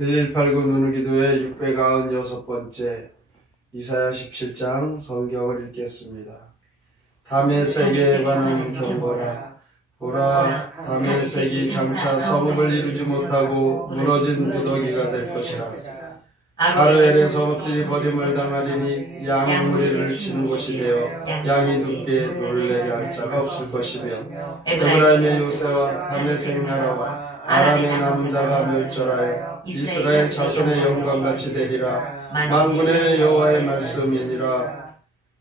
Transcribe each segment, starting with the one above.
1189 누누기도의 696번째 이사야 17장 성경을 읽겠습니다. 다메섹에 관한 경고라. 보라, 다메섹이 장차 성읍을 이루지 못하고 무너진 무더기가 될 것이라. 아르엘의 성읍들이 버림을 당하리니 양 무리를 치는 곳이 되어 양이 눕게 놀래게 할 자가 없을 것이며, 에브라임의 요새와 다메섹 나라와 아람의 남은 자가 멸절하여 이스라엘 자손의 영광같이 되리라. 만군의 여호와의 말씀이니라.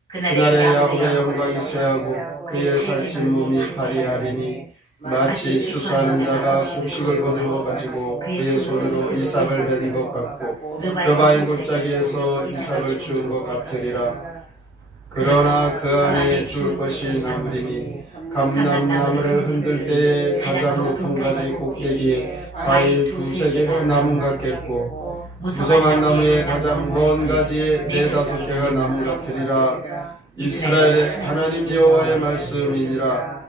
그날에 야곱의 영광이 쇠하고 그의 살찐 몸이 발휘하리니, 마치 추수하는 자가 곡식을 거두어 가지고 그의 손으로 이삭을 베는 것 같고 너바인 골짜기에서 이삭을 주운 것 같으리라. 그러나 그 안에 줄 것이 남으리니, 감람나무를 흔들 때에 가장 높은 가지 꼭대기에 과일 두세 개가 나무 같겠고, 무성한 나무의 가장 먼 가지에 4-5개가 나무 같으리라. 이스라엘의 하나님 여호와의 말씀이니라.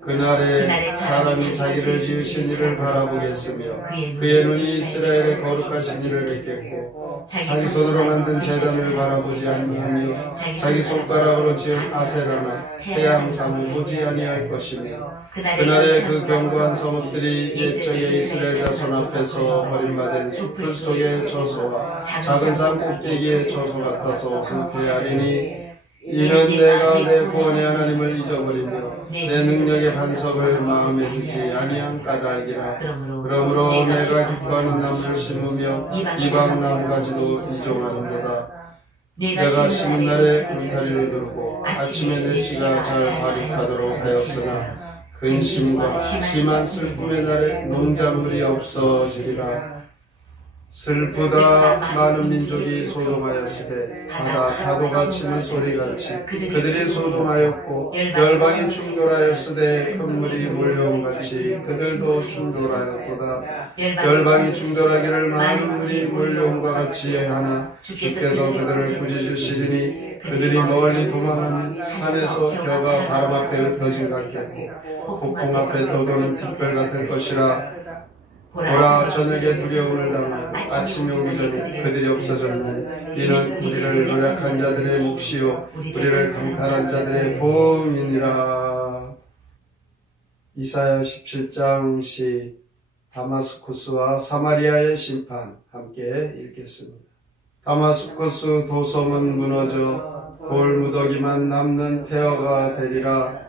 그날에 사람이 자기를 지으신 이를 바라보겠으며 그의 눈이 이스라엘의 거룩하신 이를 뵙겠고, 자기 손으로 만든 제단을 바라보지 아니하며 자기 손가락으로 지은 아세라나 태양상을 보지 아니할 것이며, 그날에 그 견고한 성읍들이 옛적의 이스라엘 자손 앞에서 버림받은 숲풀 속의 저소와 작은 산 꼭대기의 저소 같아서 불쾌하리니, 이는 내가 내 구원의 하나님을 잊어버리며 내 능력의 반석을 마음에 두지 아니한 까닭이라. 그러므로 내가 기뻐하는 나무를 심으며 이방 나무가지도 이종하는도다. 내가 심은 날에 울타리를 두르고 아침에 내 씨가 잘 발육하도록 하였으나, 근심과 심한 슬픔의 날에 농작물이 없어지리라. 슬프다. 많은 민족이 소동하였으되 바다 파도가 치는 소리같이 그들이 소동하였고, 열방이 충돌하였으되 큰 물이 몰려온같이 그들도 충돌하였도다. 열방이 충돌하기를 많은 물이 몰려온과 같이 하나 주께서 그들을 부르짖으시리니, 그들이 멀리 도망하는 산에서 겨가 바람 앞에 흩어진 같겠고 폭풍 앞에 떠도는 뒷별 같을 것이라. 보라, 저녁에 두려움을 당하고 아침이 오기 전에 그들이 없어졌나니, 이는 우리를 노력한 자들의 몫이요 우리를 강탈한 자들의 보응이니라. 이사야 17장 시 다마스쿠스와 사마리아의 심판 함께 읽겠습니다. 다마스쿠스 도성은 무너져 돌무더기만 남는 폐허가 되리라.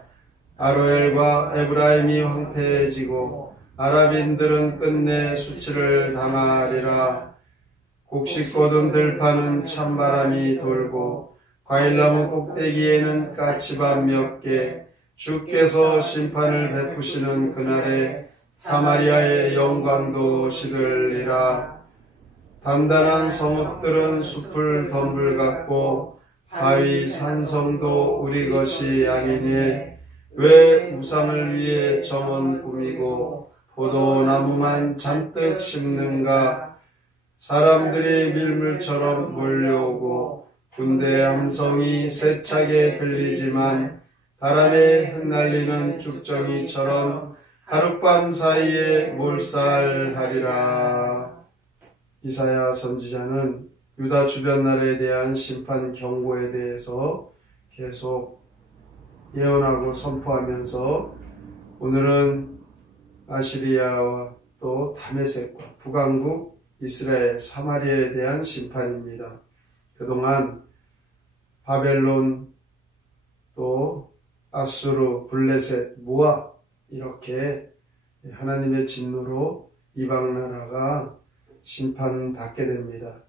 아로엘과 에브라임이 황폐해지고 아랍인들은 끝내 수치를 당하리라. 곡식 거둔 들판은 찬바람이 돌고 과일나무 꼭대기에는 까치밥 몇 개. 주께서 심판을 베푸시는 그날에 사마리아의 영광도 시들리라. 단단한 성읍들은 숲을 덤불 같고 바위 산성도 우리 것이 아니니, 왜 우상을 위해 정원 꾸미고 포도나무만 잔뜩 심는가. 사람들이 밀물처럼 몰려오고 군대 함성이 세차게 들리지만, 바람에 흩날리는 죽정이처럼 하룻밤 사이에 몰살하리라. 이사야 선지자는 유다 주변 나라에 대한 심판 경고에 대해서 계속 예언하고 선포하면서, 오늘은 아시리아와 또 다메섹과 북왕국 이스라엘 사마리아에 대한 심판입니다. 그동안 바벨론, 또 아수르, 블레셋, 모압, 이렇게 하나님의 진노로 이방 나라가 심판받게 됩니다.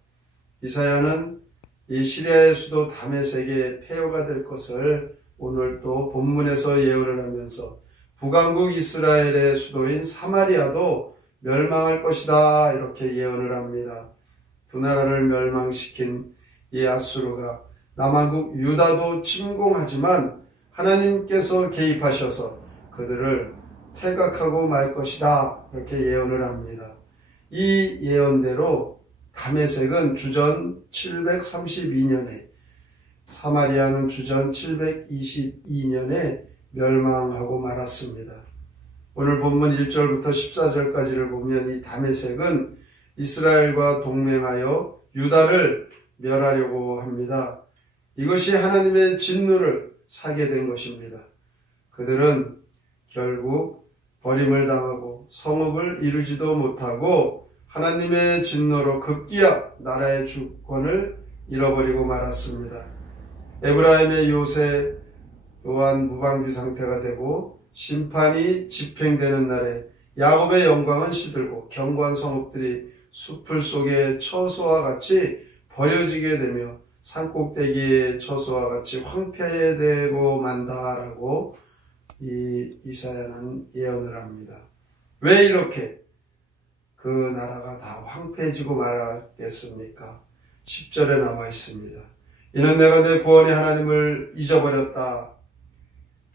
이사야는 이 시리아의 수도 다메섹의 폐허가 될 것을 오늘 또 본문에서 예언을 하면서, 북왕국 이스라엘의 수도인 사마리아도 멸망할 것이다, 이렇게 예언을 합니다. 두 나라를 멸망시킨 이 아수르가 남왕국 유다도 침공하지만 하나님께서 개입하셔서 그들을 퇴각하고 말 것이다, 이렇게 예언을 합니다. 이 예언대로 다메섹은 주전 732년에, 사마리아는 주전 722년에 멸망하고 말았습니다. 오늘 본문 1절부터 14절까지를 보면 이 다메섹은 이스라엘과 동맹하여 유다를 멸하려고 합니다. 이것이 하나님의 진노를 사게 된 것입니다. 그들은 결국 버림을 당하고 성읍을 이루지도 못하고 하나님의 진노로 급기야 나라의 주권을 잃어버리고 말았습니다. 에브라임의 요새 또한 무방비 상태가 되고 심판이 집행되는 날에 야곱의 영광은 시들고 견고한 성읍들이 숲을 속의 처소와 같이 버려지게 되며 산꼭대기의 처소와 같이 황폐되고 만다라고 이 이사야는 예언을 합니다. 왜 이렇게 그 나라가 다 황폐해지고 말았겠습니까? 10절에 나와 있습니다. 이는 내가 내 구원의 하나님을 잊어버렸다.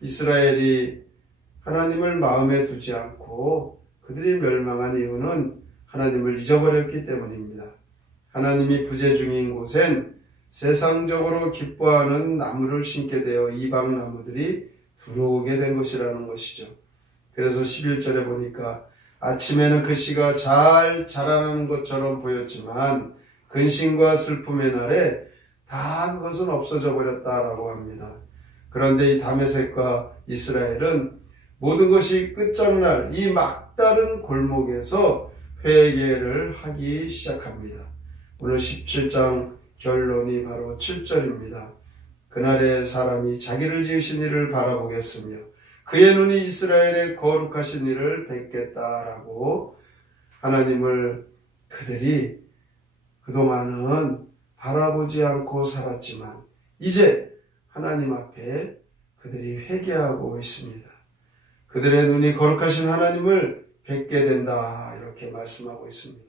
이스라엘이 하나님을 마음에 두지 않고 그들이 멸망한 이유는 하나님을 잊어버렸기 때문입니다. 하나님이 부재 중인 곳엔 세상적으로 기뻐하는 나무를 심게 되어 이방 나무들이 들어오게 된 것이라는 것이죠. 그래서 11절에 보니까 아침에는 그 씨가 잘 자라나는 것처럼 보였지만 근심과 슬픔의 날에 다 그것은 없어져 버렸다라고 합니다. 그런데 이 다메섹과 이스라엘은 모든 것이 끝장날 이 막다른 골목에서 회개를 하기 시작합니다. 오늘 17장 결론이 바로 7절입니다. 그날에 사람이 자기를 지으신 이를 바라보겠으며 그의 눈이 이스라엘의 거룩하신 이를 뵙겠다라고 하나님을 그들이 그동안은 바라보지 않고 살았지만 이제 하나님 앞에 그들이 회개하고 있습니다. 그들의 눈이 거룩하신 하나님을 뵙게 된다 이렇게 말씀하고 있습니다.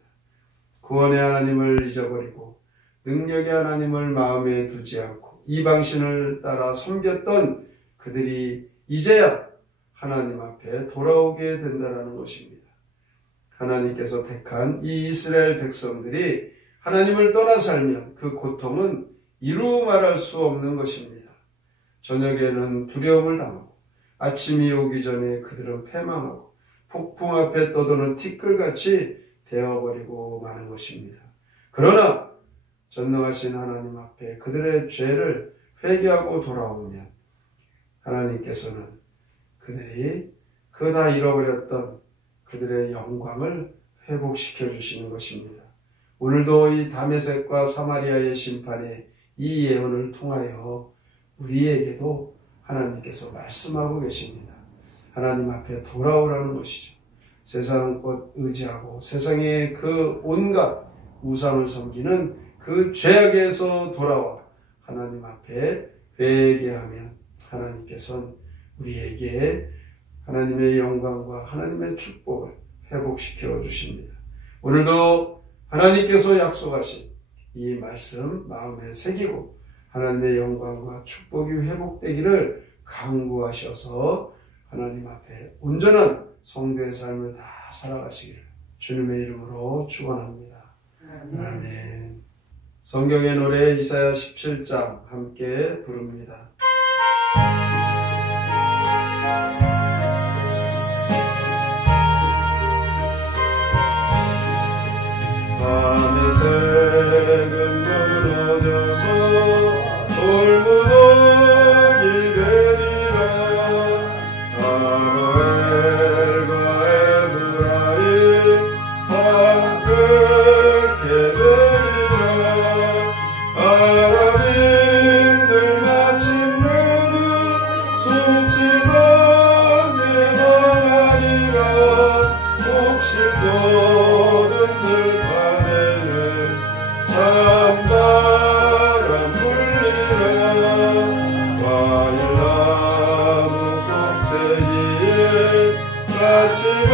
구원의 하나님을 잊어버리고 능력의 하나님을 마음에 두지 않고 이방신을 따라 섬겼던 그들이 이제야 하나님 앞에 돌아오게 된다는 것입니다. 하나님께서 택한 이 이스라엘 백성들이 하나님을 떠나 살면 그 고통은 이루 말할 수 없는 것입니다. 저녁에는 두려움을 당하고 아침이 오기 전에 그들은 패망하고 폭풍 앞에 떠도는 티끌같이 되어버리고 마는 것입니다. 그러나 전능하신 하나님 앞에 그들의 죄를 회개하고 돌아오면 하나님께서는 그들이 그 다 잃어버렸던 그들의 영광을 회복시켜 주시는 것입니다. 오늘도 이 다메섹과 사마리아의 심판의 이 예언을 통하여 우리에게도 하나님께서 말씀하고 계십니다. 하나님 앞에 돌아오라는 것이죠. 세상 것 의지하고 세상의 그 온갖 우상을 섬기는 그 죄악에서 돌아와 하나님 앞에 회개하면 하나님께서는 우리에게 하나님의 영광과 하나님의 축복을 회복시켜 주십니다. 오늘도 하나님께서 약속하신 이 말씀 마음에 새기고 하나님의 영광과 축복이 회복되기를 간구하셔서 하나님 앞에 온전한 성도의 삶을 다 살아가시기를 주님의 이름으로 축원합니다. 아멘. 성경의 노래 이사야 17장 함께 부릅니다. 다메섹은 무너져서 돌무더기 되리라. 아로엘과 에브라임 황폐케 되리라. 아람인들 마침내는 수치당에 망하리라. 혹시 거듭들 찬바람 불리라. 과일나무 꼭대기에 나치가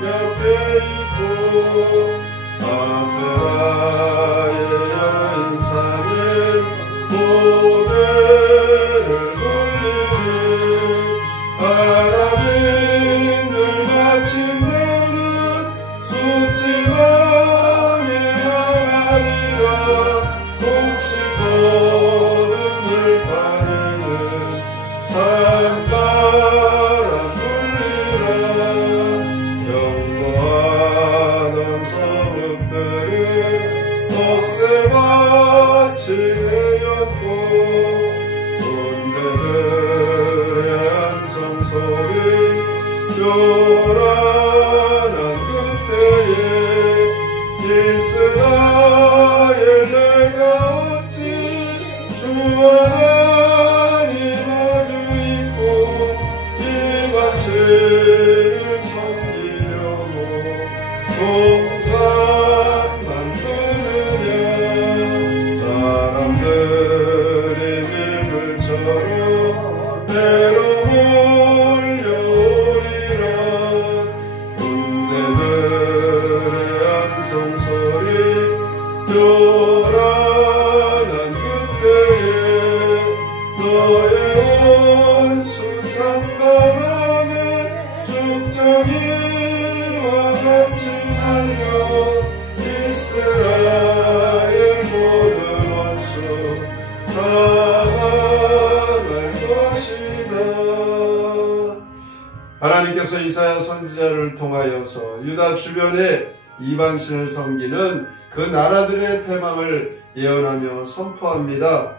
몇 개 있고 아세라의 여인상에 고개를 돌리니 아람인들 마침내는 수치가 혹시 거듭들 바에는 찬바람 불리라. 견고하던 성읍 요란한 그때에 이스라엘 내가 어찌 주 하나님 마주 있고 이 만세를 섬기려고 동산 만드느냐. 사람들이 밀물처럼 배로 몰려오리라. 군대들의 함성소리 요란한 그때에 너의 온 수산바람에 죽정이와 같이 달려 이스라엘 모든 원수 다 망할 것이다. 하나님께서 이사야 선지자를 통하여서 유다 주변에 이방신을 섬기는 그 나라들의 패망을 예언하며 선포합니다.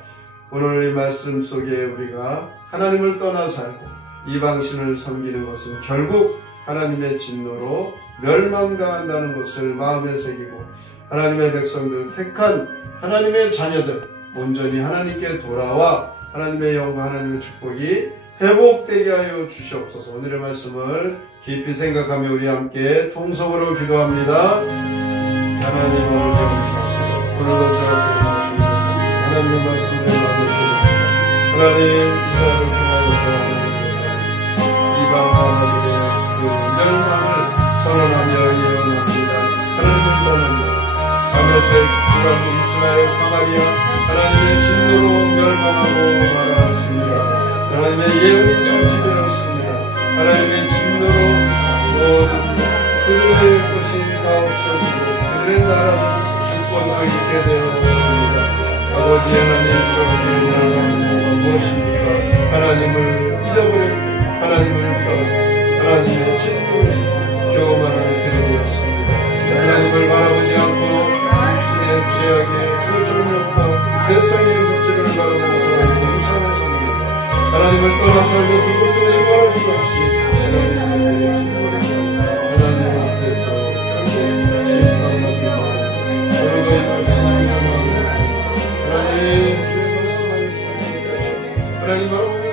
오늘 이 말씀 속에 우리가 하나님을 떠나 살고 이방신을 섬기는 것은 결국 하나님의 진노로 멸망당한다는 것을 마음에 새기고 하나님의 백성들 택한 하나님의 자녀들 온전히 하나님께 돌아와 하나님의 영광 하나님의 축복이 회복되게 하여 주시옵소서. 오늘의 말씀을 깊이 생각하며 우리 함께 통성으로 기도합니다. 하나님 아버지 감사합니다. 오늘도 주 앞에 주님께서 하나님의 말씀을 마음에 새깁니다. 하나님 이사야를 통하여서 하나님께서 이방 나라들의 그 멸망을 선언하며 예언합니다. 하나님을 떠난 자 다메섹, 이방, 이스라엘, 사마리아 하나님의 진노로 멸망하고 말았습니다. 하나님의 예언이 성취되었습니다. 하나님의 진노로 모든 그들의 것이 다 없어지고 그들의 나라 주권도 있게 되었습니다. 아버지 하나님 그렇게 나아가는 무엇입니까? 하나님을 잊어버리고 하나님을 떠나고 하나님의 진노에서 교만하는 그들이었습니다. 하나님을 바라보지 않고 당신의 죄악의 그 종력과 세상의 물질을 바라보고 살아가는 무상한 성경 하나님을 떠나 살며 그것도 말할 수 없이 하나님의 진노를 하나님 앞에서 평생 심판하시고 오늘도 이 말씀을 나누면서 하나님 주의 말씀을 하나님 바라보고